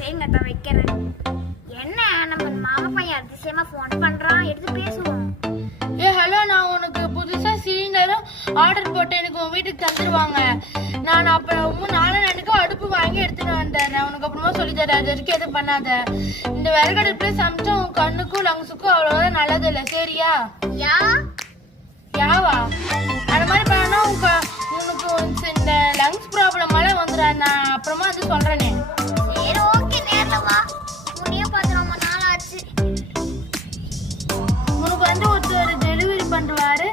சரிங்க தான் வைக்கிறேன். என்ன நம்ம மாமா பையன் அதிசயமா ஃபோன் பண்றான், எடுத்து பேசுவோம். ஹலோ, நான் உனக்கு புதுசா சிலிண்டரும் ஆர்டர் போட்டு எனக்கு உன் வீட்டுக்கு தந்துருவாங்க. நான் அப்புறம் நானும் எனக்கு அடுப்பு வாங்கி எடுத்துட்டு வந்தேன். உனக்கு அப்புறமா சொல்லி தரேன். அது வரைக்கும் எதுவும் பண்ணாத. இந்த விறகடுப்புல சமைச்சா உன் கண்ணுக்கும் லங்ஸுக்கும் அவ்வளோதான் நல்லது இல்லை. சரியா? யாவா அந்த மாதிரி பண்ணா உனக்கு இந்த லங்ஸ் ப்ராப்ளம் எல்லாம் வந்துடா. நான் அப்புறமா வந்து சொல்றேனே. சரி ஓகே, நேர்ல வா. உன்னையே பார்த்து ரொம்ப நாள் ஆச்சு. உனக்கு வந்து ஒருத்தர் டெலிவரி பண்ணுவாரு.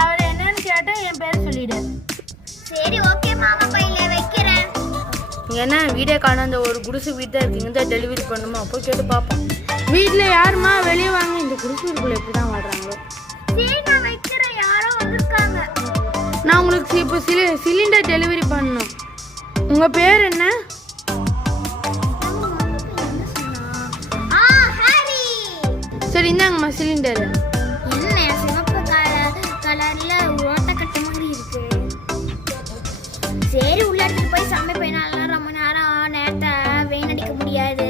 அவர் என்னன்னு கேட்டா என் பேரை சொல்லிடு. சரி ஓகே மாமா பையன் வைக்கிறேன். என்ன வீடியோ காண அந்த ஒரு குடிசை வீடு தான் இருக்கு. இங்கே டெலிவரி பண்ணுமா? அப்போ கேட்டு பார்ப்போம். வீட்டில் யாருமா வெளியே வாங்க. இந்த குடிசை வீட்டுக்குள்ள எப்படி தான் வாடுறாங்களோ. சரி நான் வைக்கிறேன். யாரோ வந்திருக்காங்க. நான் உங்களுக்கு இப்போ சிலிண்டர் டெலிவரி பண்ணணும். உங்கள் பேர் என்ன? சரி இந்தாங்கம்மா சிலிண்டரு. என்ன சிவப்பு கலர்ல ஓட்டக்கட்ட மாதிரி இருக்கு. சரி உள்ள எடுத்துட்டு போய் சமைப்பேன். ரொம்ப நேரம் நேரத்தை வீணடிக்க முடியாது.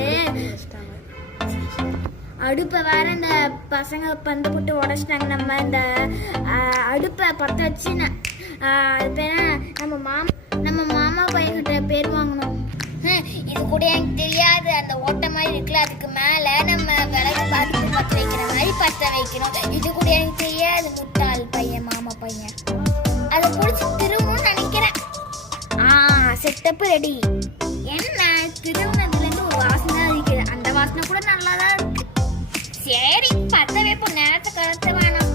அடுப்பை வேற இந்த பசங்க பந்து போட்டு உடச்சிட்டாங்க. நம்ம இந்த அடுப்பை பற்ற வச்சு நம்ம மாமா பையன்கிட்ட பேர் வாங்கணும். இது கூட எனக்கு தெரியாது. அந்த ஓட்டை மாதிரி இருக்குல்ல, அதுக்கு மேல நம்ம விறகு பார்த்து பற்ற வைக்கிற மாதிரி பற்ற வைக்கணும். இது கூட எனக்கு தெரியாது. முட்டாள் பையன் மாமா பையன். அதை பிடிச்சி திரும்பணும்னு நினைக்கிறேன். Setup ready. என்ன திரும்பினதுல இருந்து ஒரு வாசனை இருக்கு. அந்த வாசனை கூட நல்லாதான் இருக்கு. சரி பற்ற வைப்போம். நேரத்தை கலத்த வேணாம்.